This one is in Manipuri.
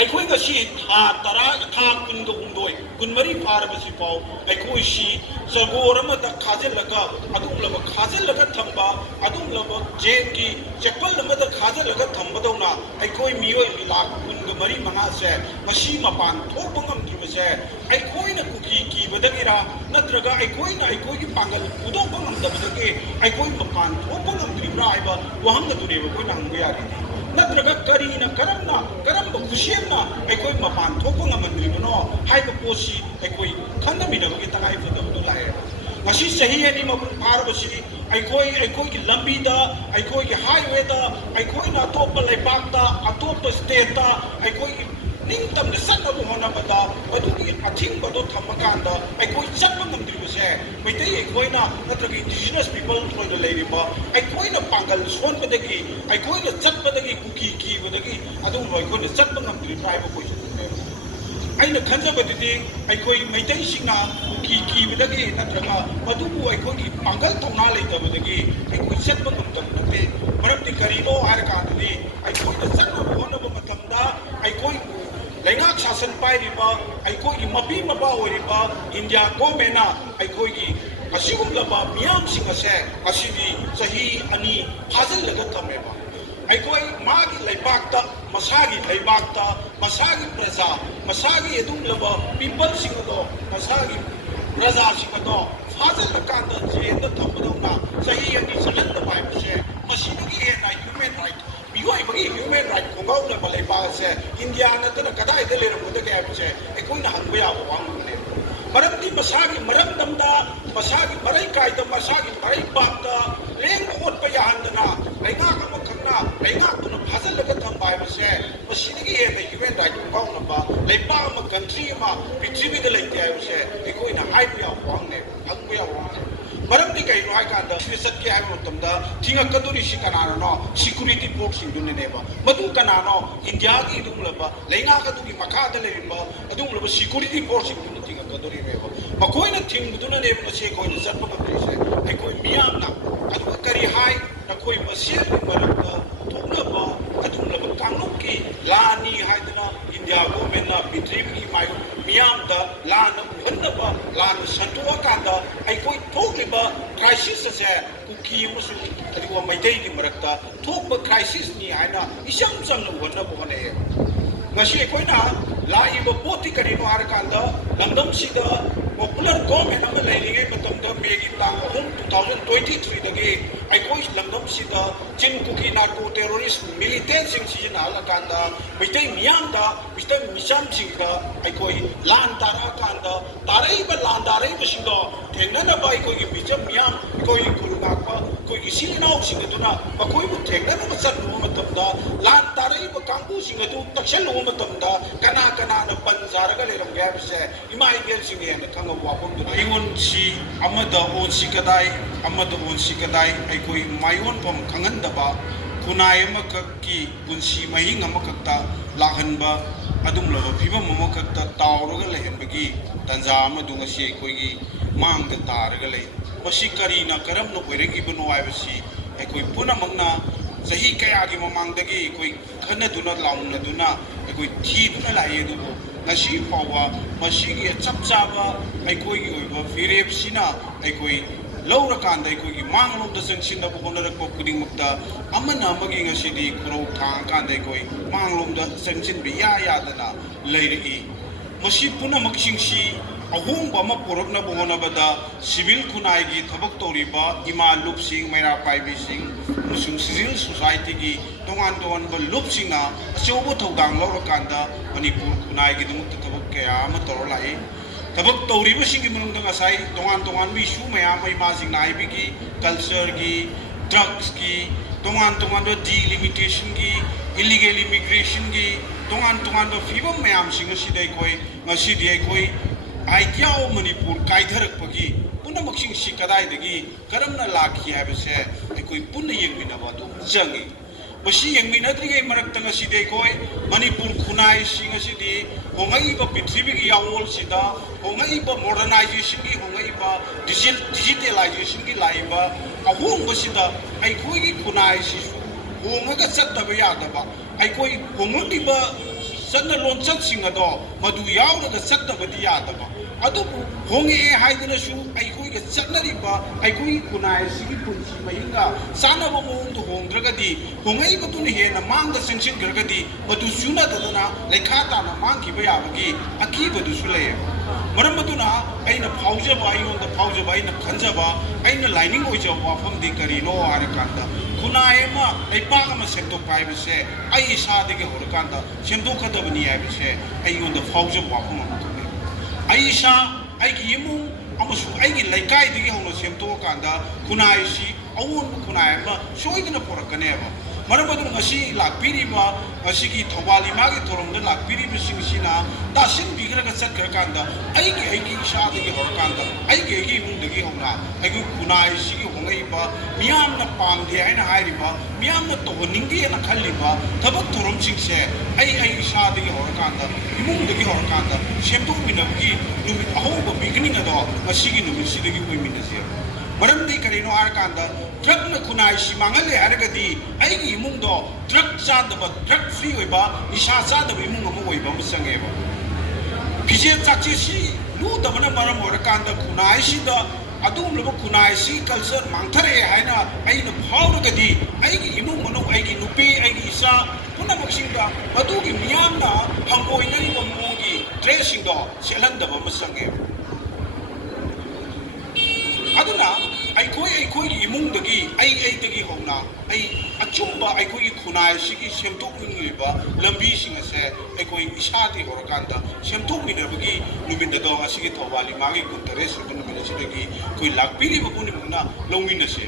ꯑꯩꯈꯣꯏ ꯉꯁꯤ ꯊꯥ ꯀꯨꯟꯒ ꯍꯨꯝꯗꯣꯏ ꯀꯨꯟꯃꯔꯤ ꯐꯥꯔꯕꯁꯤꯐꯥꯎ ꯑꯩꯈꯣꯏꯁꯤ ꯆꯒꯣꯔ ꯑꯃꯗ ꯈꯥꯖꯤꯜꯂꯒ ꯑꯗꯨꯒꯨꯝꯂꯕ ꯈꯥꯖꯤꯜꯂꯒ ꯊꯝꯕ ꯑꯗꯨꯒꯨꯝꯂꯕ ꯖꯦꯜꯒꯤ ꯆꯦꯛꯄꯜ ꯑꯃꯗ ꯈꯥꯖꯤꯜꯂꯒ ꯊꯝꯕꯗꯧꯅ ꯑꯩꯈꯣꯏ ꯃꯤꯑꯣꯏ ꯂꯥꯈ ꯀꯨꯟꯒ ꯃꯔꯤ ꯃꯉꯥꯁꯦ ꯉꯁꯤ ꯃꯄꯥꯟ ꯊꯣꯛꯄ ꯉꯝꯗ꯭ꯔꯤꯕꯁꯦ ꯑꯩꯈꯣꯏꯅ ꯀꯨꯀꯤ ꯀꯤꯕꯗꯒꯤꯔ ꯅꯠꯇ꯭ꯔꯒ ꯑꯩꯈꯣꯏꯅ ꯑꯩꯈꯣꯏꯒꯤ ꯄꯥꯡꯒꯜ ꯐꯨꯗꯣꯛꯄ ꯉꯝꯗꯕꯗꯒꯤ ꯑꯩꯈꯣꯏ ꯃꯄꯥꯟ ꯊꯣꯛꯄ ꯉꯝꯗ꯭ꯔꯤꯕ꯭ꯔꯥ ꯍꯥꯏꯕ ꯋꯥꯍꯪ ꯑꯗꯨꯅꯦꯕ ꯑꯩꯈꯣꯏꯅ ꯍꯪꯕ ꯌꯥꯔꯤꯅꯤ नत्रगा करीना करम खुशेना अखोई मपान थोप ngमंद्रिबनो हाइबा पोसी अखोई खंदमिनबगी तंगाई फदबदो लाए ngasi sahi ani mapun parabasi अखोई की लंबी दा अखोई की हाईवे दा अखोई ना तोप लेबाक दा अतोप स्टेट दा अखोई निंगतम द सनब होनबदा अदुगी अथिंग बदो थमकांदा अखोई चटम ngमद्रिबसे मैतै अखोइना नत्रगा इंडिजिनस पीपल थोइदा लेरिबा अखोइना पांगल सोनबदगी अखोइना चटबदगी कुकी कीबदगी अदुम अखोइना चटम ngमद्रि ट्राइब क्वेश्चन अइना खंजबदि अखोइ मैतै सिंना कुकी कीबदगी नत्रगा मदुबु अखोइगी पांगल थौना लेदबदगी अखोइ चटम ngमतम नते मरमदि करिनो हारकादि अखोइना चटम होनब मतमदा अखोइ लेंगाक शासन पाइरिबा अखोइगी मपी मपा ओइरिबा इंडिया गवर्नमेंटना अखोइगी असिगुमलबा मियाम सिंगसे असिदी सही अनि फाजलगा थमेबा अखोइ मागी लेबाकता मसागी प्रजा मसागी एदुमलबा पीपल सिंगदो मसागी प्रजा सिंगदो फाजलकांदा जेंदा थमदौना सही अनि सलंद पाइबसे मसिदगी हेना ह्यूमन राइट मियोइबगी ह्यूमन राइट खोगाउना बलेबासे इंडिया नतना कदाय दे लेरमुदगे आबसे एकोइना हंगबा याबो वांगने मरमदी मसागी मरमदमदा मसागी मरई कायदा मसागी मरई बापदा लेंग ओटपा याहंदना लेंगाक अमा खंगना लेंगाक तुना फाजलगा थंबाइबसे मसिदगी हेना ह्यूमन राइट खोगाउना लेपा अमा कंट्री अमा पृथ्वीदा लेते आबसे एकोइना हाइबा याबो वांगने हंगबा याबो वांगने मरमदी कइनो हाइकांदा सत्य हाइबा मतमदा थिंगकदुरी सि कनानो सिक्युरिटी फोर्स सिंदुनेबा मदु कनानो इंडिया की दुमलबा लेंगाकदुगी मखादा लेरिबा अदुमलबा सिक्युरिटी फोर्स सिंदुने थिंगकदुरी मेबा मखोइना थिंगदुना नेबा से कोइना चटपा कदरिसे अखोइ मियामना अदु करी हाइ नखोइ मसेल मरमदा थोनबा अदुमलबा कांगुकी लानी हाइदना इंडिया गवर्नमेंटना पृथ्वीगी मायु मियामदा लान उहन्नबा लान संतोआ कांदा अखोइ थोकलिबा क्राइसिस से कुकी अमसु अदुवा मैदैगी मरक्ता थोकबा क्राइसिस नि हाइना इसम समना उहन्नबा होने ngasi akoina laiba poti karino harkanda langdam sida popular government ama leiringe matamda megi tang 2023 dagi aikoi langdam sida chin kuki narco terrorist militant sing sijin halakanda mitai miyam da mitai misam sing da aikoi lan tara kanda taraiba lan daraiba singa thengnana ba aikoi gi mijam miyam koi kurugakpa koi gi sinau sing duna akoi bu thengnana ma chat nu matamda lan taraiba kangbu sing adu taksel मतमदा कना कना न पंजारगा लेरम गैबसे इमा इगेल सिंगे न खंग वापम दुना इवन सी अमद ओन सी कदाई अमद ओन सी कदाई अकोई मायोन पम खंगंदबा खुनाय मककी पुंसी महिंग अमकता लाहनबा अदुमलब फिबम अमकता तावरगा लेहनबगी तंजा अमदुंग सी अकोई मांग तारगा ले मसी करीना करम न ओइरगिबनो आइबसी अकोई पुनमंगना सही कया की ममांगदगी कोई खनदुना लाउनदुना कोई थीदुना लाइदुबो ngasi pawa masigi chapchaba aikoi gi oiba firebsina aikoi laura kanda aikoi gi manglom da sangsinda bu honarak ko kuding mukta amana amagi ngasi di kurau thang kanda aikoi manglom da sangsin bi ya dana leiri masi puna maksingsi ahung bama porokna bu honabada civil kunai gi thabak toriba ima lup sing maira paibi sing musung civil society gi tongan tongan ba lup singa achobo thodang laura kanda manipur kunai gi dumuk thabak kaya ama tor lai thabak toriba sing gi munung da sai tongan tongan bi su maya mai ma sing nai bi gi culture gi drugs gi tongan tongan do delimitation gi illegal immigration gi tongan tongan do fibam mayam sing si dai koi ngasi dai koi idea of Manipur kaitharakpagi puna maksing si kadaidagi karamna lakhi habase ekoi puna yengminaba du jangi basi yengminadri marakta ngasi koi Manipur khunai sing asidi hongai ba prithvi gi yawol sida hongai ba modernization gi hongai ba digitalization gi laiba ahung basida aikoi gi khunai si honga ga chattaba yadaba aikoi hongi ba ꯆꯠꯅ ꯂꯣꯟꯆꯠꯁꯤꯡ ꯑꯗꯣ ꯃꯗꯨ ꯌꯥꯎꯔꯒ ꯆꯠꯇꯕꯗꯤ ꯌꯥꯗꯕ ꯑꯗꯨꯕꯨ ꯍꯣꯡꯉꯛꯑꯦ ꯍꯥꯏꯗꯨꯅꯁꯨ ꯑꯩꯈꯣꯏꯒ ꯆꯠꯅꯔꯤꯕ ꯑꯩꯈꯣꯏꯒꯤ ꯈꯨꯟꯅꯥꯏ ꯑꯁꯤꯒꯤ ꯄꯨꯟꯁꯤ ꯃꯍꯤꯡꯒ ꯆꯥꯟꯅꯕ ꯃꯑꯣꯡꯗ ꯍꯣꯡꯗ꯭ꯔꯒꯗꯤ ꯍꯣꯡꯉꯛꯏꯕꯗꯨꯅ ꯍꯦꯟꯅ ꯃꯥꯡꯗ ꯆꯪꯁꯤꯟꯈ꯭ꯔꯒꯗꯤ ꯃꯗꯨ ꯆꯨꯅꯗꯗꯅ ꯂꯩꯈꯥ ꯇꯥꯅ ꯃꯥꯡꯈꯤꯕ ꯌꯥꯕꯒꯤ ꯑꯀꯤꯕꯗꯨꯁꯨ ꯂꯩꯌꯦꯕ ꯃꯔꯝ ꯑꯗꯨꯅ ꯑꯩꯅ ꯐꯥꯎꯖꯕ ꯑꯩꯉꯣꯟꯗ ꯐꯥꯎꯖꯕ ꯑꯩꯅ ꯈꯟꯖꯕ ꯑꯩꯅ ꯂꯥꯏꯅꯤꯡ ꯑꯣꯏꯖꯕ ꯋꯥꯐꯝꯗꯤ ꯀꯔꯤꯅꯣ ꯍꯥꯏꯔꯀꯥꯟꯗ ꯈꯨꯟꯅꯥꯏ ꯑꯃ ꯂꯩꯄꯥꯛ ꯑꯃ ꯁꯦꯝꯗꯣꯛꯄ ꯍꯥꯏꯕꯁꯦ ꯑꯩ ꯏꯁꯥꯗꯒꯤ ꯍꯧꯔꯀꯥꯟꯗ ꯁꯦꯝꯗꯣꯛꯀꯗꯕꯅꯤ ꯍꯥꯏꯕꯁꯦ ꯑꯩꯉꯣꯟꯗ ꯐꯥꯎꯖꯕ ꯋꯥꯐꯝ ꯑꯃ ꯊꯣꯛꯑꯦ ꯑꯩ ꯏꯁꯥ ꯑꯩꯒꯤ ꯏꯃꯨꯡ ꯑꯃꯁꯨꯡ ꯑꯩꯒꯤ ꯂꯩꯀꯥꯏꯗꯒꯤ ꯍꯧꯅ ꯁꯦꯝꯗꯣꯛꯑꯀꯥꯟꯗ ꯈꯨꯟꯅꯥꯏꯁꯤ ꯑꯑꯣꯟꯕ ꯈꯨꯟꯅꯥꯏ ꯑꯃ ꯁꯣꯏꯗꯅ ꯄꯨꯔꯛꯀꯅꯦꯕ ꯃꯔꯝ ꯑꯗꯨꯅ ꯉꯁꯤ ꯂꯥꯛꯄꯤꯔꯤꯕ ꯉꯁꯤꯒꯤ ꯊꯧꯕꯥꯜ ꯏꯃꯥꯒꯤ ꯊꯧꯔꯝꯗ ꯂꯥꯛꯄꯤꯔꯤꯕꯁꯤꯡꯁꯤꯅ ꯇꯥꯁꯤꯟꯕꯤꯈ꯭ꯔꯒ ꯆꯠꯈ꯭ꯔꯀꯥꯟꯗ ꯑꯩꯒꯤ ꯏꯁꯥꯗꯒꯤ ꯍꯧꯔꯀꯥꯟꯗ ꯑꯩꯒꯤ ꯏꯃꯨꯡꯗꯒꯤ ꯍꯧꯅ ꯑꯩꯒꯤ ꯈꯨꯟꯅꯥꯏꯁꯤꯒꯤ ꯍꯣꯡꯉꯛꯏꯕ ꯃꯤꯌꯥꯝꯅ ꯄꯥꯝꯗꯦ ꯍꯥꯏꯅ ꯍꯥꯏꯔꯤꯕ ꯃꯤꯌꯥꯝꯅ ꯇꯧꯍꯟꯅꯤꯡꯗꯦꯅ ꯈꯜꯂꯤꯕ ꯊꯕꯛ ꯊꯧꯔꯝꯁꯤꯡꯁꯦ ꯑꯩ ꯏꯁꯥꯗꯒꯤ ꯍꯧꯔꯀꯥꯟꯗ ꯏꯃꯨꯡꯗꯒꯤ ꯍꯧꯔꯀꯥꯟꯗ ꯁꯦꯝꯗꯣꯛꯃꯤꯟꯅꯕꯒꯤ ꯅꯨꯃꯤꯠ ꯑꯍꯧꯕ ꯕꯤꯒꯤꯅꯤꯡ ꯑꯗꯣ ꯉꯁꯤꯒꯤ ꯅꯨꯃꯤꯠꯁꯤꯗꯒꯤ ꯑꯣꯏꯃꯤꯟꯅꯁꯦ ꯃꯔꯝꯗꯤ ꯀꯔꯤꯅꯣ ꯍꯥꯏꯔꯀꯥꯟꯗ ꯗ꯭ꯔꯛꯅ ꯈꯨꯟꯅꯥꯏꯁꯤ ꯃꯥꯡꯍꯜꯂꯦ ꯍꯥꯏꯔꯒꯗꯤ ꯑꯩꯒꯤ ꯏꯃꯨꯡꯗꯣ ꯗ꯭ꯔꯛ ꯆꯥꯗꯕ ꯗ꯭ꯔꯛ ꯐ꯭ꯔꯤ ꯑꯣꯏꯕ ꯅꯤꯁꯥ ꯆꯥꯗꯕ ꯏꯃꯨꯡ ꯑꯃ ꯑꯣꯏꯕ ꯑꯃ ꯆꯪꯉꯦꯕ ꯐꯤꯖꯦꯠ ꯆꯥꯛꯆꯦꯠꯁꯤ ꯂꯨꯗꯕꯅ ꯃꯔꯝ ꯑꯣꯏꯔꯀꯥꯟꯗ ꯈꯨꯟꯅꯥꯏꯁꯤꯗ ꯑꯗꯨꯒꯨꯝꯂꯕ ꯈꯨꯟꯅꯥꯏꯁꯤ ꯀꯜꯆꯔ ꯃꯥꯡꯊꯔꯛꯑꯦ ꯍꯥꯏꯅ ꯑꯩꯅ ꯐꯥꯎꯔꯒꯗꯤ ꯑꯩꯒꯤ ꯏꯃꯨꯡ ꯃꯅꯨꯡ ꯑꯩꯒꯤ ꯅꯨꯄꯤ ꯑꯩꯒꯤ ꯏꯆꯥ ꯄꯨꯝꯅꯃꯛꯁꯤꯡꯗ ꯃꯗꯨꯒꯤ ꯃꯤꯌꯥꯝꯅ ꯍꯪꯒꯣꯏꯅꯔꯤꯕ ꯃꯑꯣꯡꯒꯤ ꯗ꯭ꯔꯦꯁꯁꯤꯡꯗꯣ ꯁꯦꯠꯍꯟꯗꯕ ꯑꯃ ꯆꯪꯉꯦꯕ ꯑꯗꯨꯅ ꯑꯩꯈꯣꯏꯒꯤ ꯏꯃꯨꯡꯗꯒꯤ ꯑꯩꯗꯒꯤ ꯍꯧꯅ ꯑꯆꯨꯝꯕ ꯑꯩꯈꯣꯏꯒꯤ ꯈꯨꯟꯅꯥꯏꯁꯤꯒꯤ ꯁꯦꯝꯗꯣꯛꯅꯤꯡꯂꯤꯕ ꯂꯝꯕꯤꯁꯤꯡ ꯑꯁꯦ ꯑꯩꯈꯣꯏ ꯏꯁꯥꯗꯒꯤ ꯍꯧꯔꯀꯥꯟꯗ ꯁꯦꯝꯗꯣꯛꯃꯤꯟꯅꯕꯒꯤ ꯅꯨꯃꯤꯠ ꯑꯗꯣ ꯉꯁꯤꯒꯤ ꯊꯧꯕꯥꯜ ꯏꯃꯥꯒꯤ ꯀꯨꯟ ꯇꯔꯦꯠ ꯁꯨꯕ ꯅꯨꯃꯤꯠ ꯑꯁꯤꯗꯒꯤ ꯑꯩꯈꯣꯏ ꯂꯥꯛꯄꯤꯔꯤꯕ ꯄꯨꯝꯅꯃꯛꯅ ꯂꯧꯃꯤꯟꯅꯁꯦ